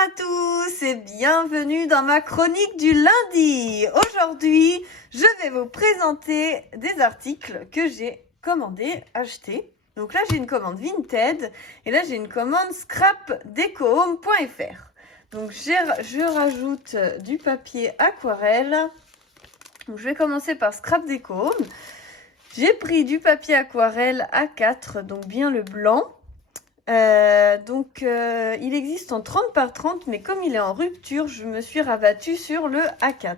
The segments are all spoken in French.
à tous et bienvenue dans ma chronique du lundi. Aujourd'hui, je vais vous présenter des articles que j'ai commandés, achetés. Donc là, j'ai une commande Vinted et là, j'ai une commande scrapdecohome.fr. Donc je rajoute du papier aquarelle. Donc, je vais commencer par Scrap Deco Home. J'ai pris du papier aquarelle A4, donc bien le blanc. Il existe en 30 par 30, mais comme il est en rupture, je me suis rabattue sur le A4.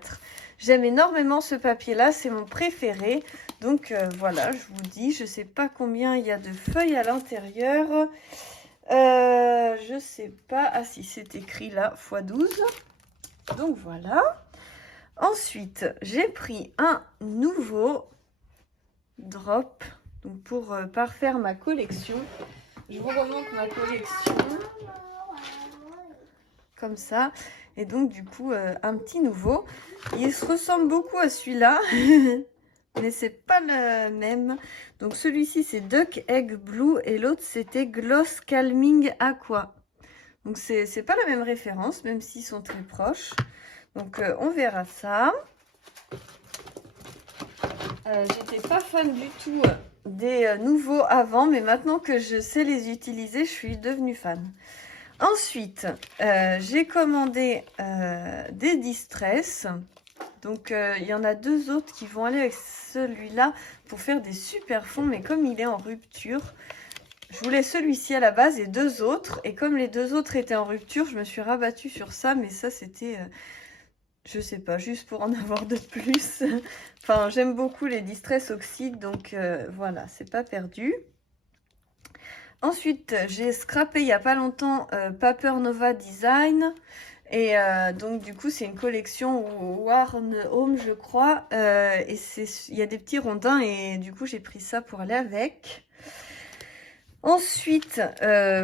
J'aime énormément ce papier-là, c'est mon préféré. Donc voilà, je vous dis, je sais pas combien il y a de feuilles à l'intérieur. Je sais pas, ah si, c'est écrit là, x12. Donc voilà. Ensuite, j'ai pris un nouveau drop donc pour parfaire ma collection. Je vous remonte ma collection comme ça. Et donc du coup, un petit nouveau. Il se ressemble beaucoup à celui-là, mais c'est pas le même. Donc celui-ci c'est Duck Egg Blue et l'autre c'était Gloss Calming Aqua. Donc c'est pas la même référence, même s'ils sont très proches. Donc on verra ça. J'étais pas fan du tout des nouveaux avant, mais maintenant que je sais les utiliser, je suis devenue fan. Ensuite, j'ai commandé des Distress. Donc, il y en a deux autres qui vont aller avec celui-là pour faire des super fonds, mais comme il est en rupture, je voulais celui-ci à la base et deux autres. Et comme les deux autres étaient en rupture, je me suis rabattue sur ça, mais ça, c'était... je sais pas, juste pour en avoir de plus. Enfin, j'aime beaucoup les Distress Oxyde, donc voilà, c'est pas perdu. Ensuite, j'ai scrappé il y a pas longtemps Paper Nova Design. Et donc, du coup, c'est une collection Warm Home, je crois. Et il y a des petits rondins et du coup, j'ai pris ça pour aller avec. Ensuite,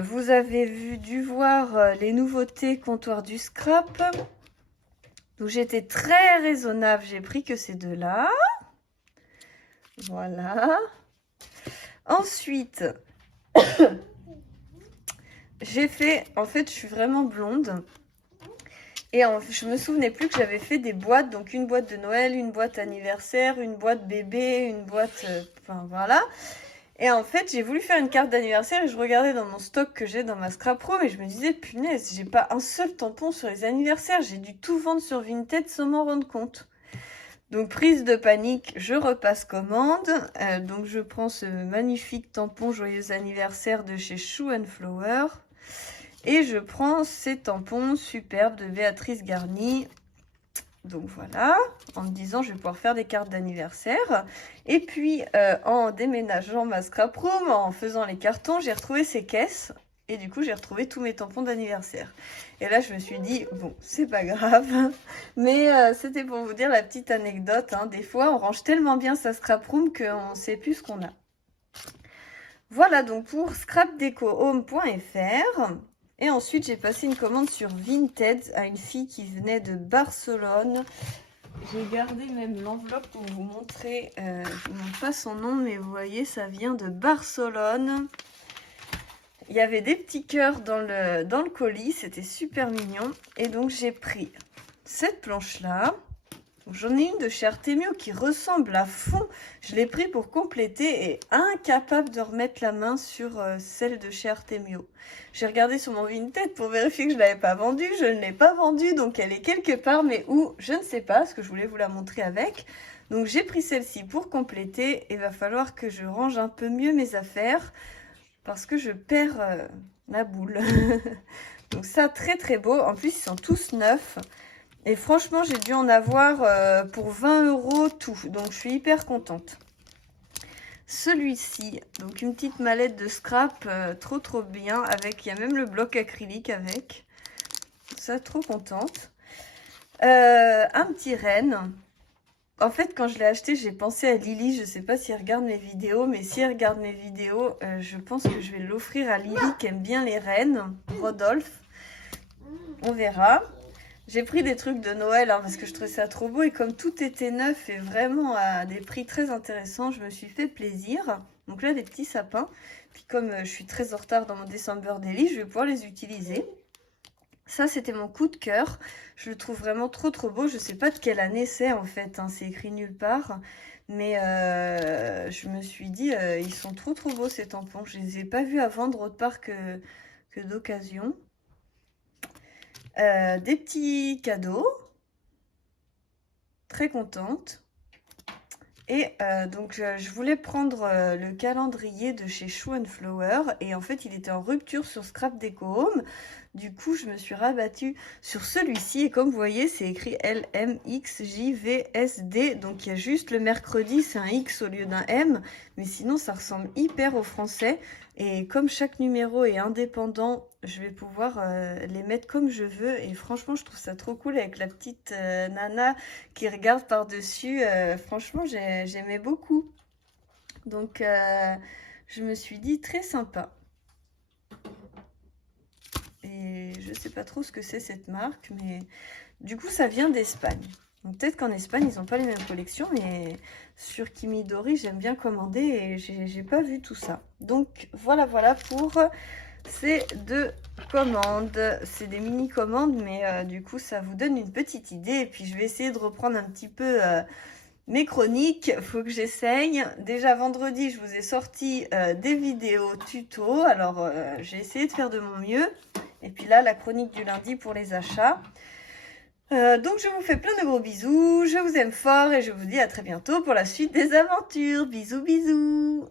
vous avez dû voir les nouveautés comptoir du scrap. Donc j'étais très raisonnable, j'ai pris que ces deux-là. Voilà. Ensuite, j'ai fait, en fait je suis vraiment blonde. Et je me souvenais plus que j'avais fait des boîtes, donc une boîte de Noël, une boîte anniversaire, une boîte bébé, une boîte, enfin voilà. Et en fait, j'ai voulu faire une carte d'anniversaire et je regardais dans mon stock que j'ai dans ma scrap room et je me disais, punaise, j'ai pas un seul tampon sur les anniversaires. J'ai dû tout vendre sur Vinted sans m'en rendre compte. Donc, prise de panique, je repasse commande. Donc, je prends ce magnifique tampon joyeux anniversaire de chez Shoe & Flower. Et je prends ces tampons superbes de Béatrice Garny. Donc voilà, en me disant je vais pouvoir faire des cartes d'anniversaire. Et puis en déménageant ma scrap room, en faisant les cartons, j'ai retrouvé ces caisses. Et du coup, j'ai retrouvé tous mes tampons d'anniversaire. Et là, je me suis dit, bon, c'est pas grave. Mais c'était pour vous dire la petite anecdote. Hein. Des fois, on range tellement bien sa scrap room qu'on ne sait plus ce qu'on a. Voilà donc pour scrapdecohome.fr. Et ensuite, j'ai passé une commande sur Vinted à une fille qui venait de Barcelone. J'ai gardé même l'enveloppe pour vous montrer. Je ne vous montre pas son nom, mais vous voyez, ça vient de Barcelone. Il y avait des petits cœurs dans le colis, c'était super mignon. Et donc, j'ai pris cette planche-là. J'en ai une de chez Artemio qui ressemble à fond. Je l'ai pris pour compléter et incapable de remettre la main sur celle de chez Artemio. J'ai regardé sur mon Vinted pour vérifier que je ne l'avais pas vendue. Je ne l'ai pas vendue, donc elle est quelque part, mais où, je ne sais pas, parce que je voulais vous la montrer avec. Donc j'ai pris celle-ci pour compléter. Il va falloir que je range un peu mieux mes affaires parce que je perds la boule. Donc ça, très très beau. En plus, ils sont tous neufs. Et franchement, j'ai dû en avoir pour 20 € tout. Donc, je suis hyper contente. Celui-ci, donc une petite mallette de scrap, trop bien. Avec, il y a même le bloc acrylique avec. Ça, trop contente. Un petit renne. En fait, quand je l'ai acheté, j'ai pensé à Lily. Je ne sais pas si elle regarde mes vidéos. Mais si elle regarde mes vidéos, je pense que je vais l'offrir à Lily qui aime bien les rennes. Rodolphe. On verra. J'ai pris des trucs de Noël hein, parce que je trouvais ça trop beau et comme tout était neuf et vraiment à des prix très intéressants, je me suis fait plaisir. Donc là, des petits sapins. Puis comme je suis très en retard dans mon December Daily, je vais pouvoir les utiliser. Ça, c'était mon coup de cœur. Je le trouve vraiment trop trop beau. Je sais pas de quelle année c'est en fait, hein, c'est écrit nulle part. Mais je me suis dit, ils sont trop trop beaux ces tampons. Je les ai pas vus à vendre autre part que d'occasion. Des petits cadeaux. Très contente. Et donc je voulais prendre le calendrier de chez Shoe Flower et en fait il était en rupture sur Scrap Deco Home. Du coup je me suis rabattue sur celui-ci et comme vous voyez c'est écrit LMXJVSD, donc il y a juste le mercredi, c'est un X au lieu d'un M, mais sinon ça ressemble hyper au français. Et comme chaque numéro est indépendant, je vais pouvoir les mettre comme je veux. Et franchement, je trouve ça trop cool avec la petite nana qui regarde par-dessus. Franchement, j'aimais beaucoup. Donc, je me suis dit très sympa. Et je sais pas trop ce que c'est cette marque, mais du coup, ça vient d'Espagne. Donc peut-être qu'en Espagne, ils n'ont pas les mêmes collections, mais sur Kimidori, j'aime bien commander et j'ai pas vu tout ça. Donc voilà pour ces deux commandes. C'est des mini-commandes, mais du coup, ça vous donne une petite idée. Et puis, je vais essayer de reprendre un petit peu mes chroniques. Faut que j'essaye. Déjà, vendredi, je vous ai sorti des vidéos tuto. Alors, j'ai essayé de faire de mon mieux. Et puis là, la chronique du lundi pour les achats. Donc je vous fais plein de gros bisous, je vous aime fort et je vous dis à très bientôt pour la suite des aventures. Bisous bisous.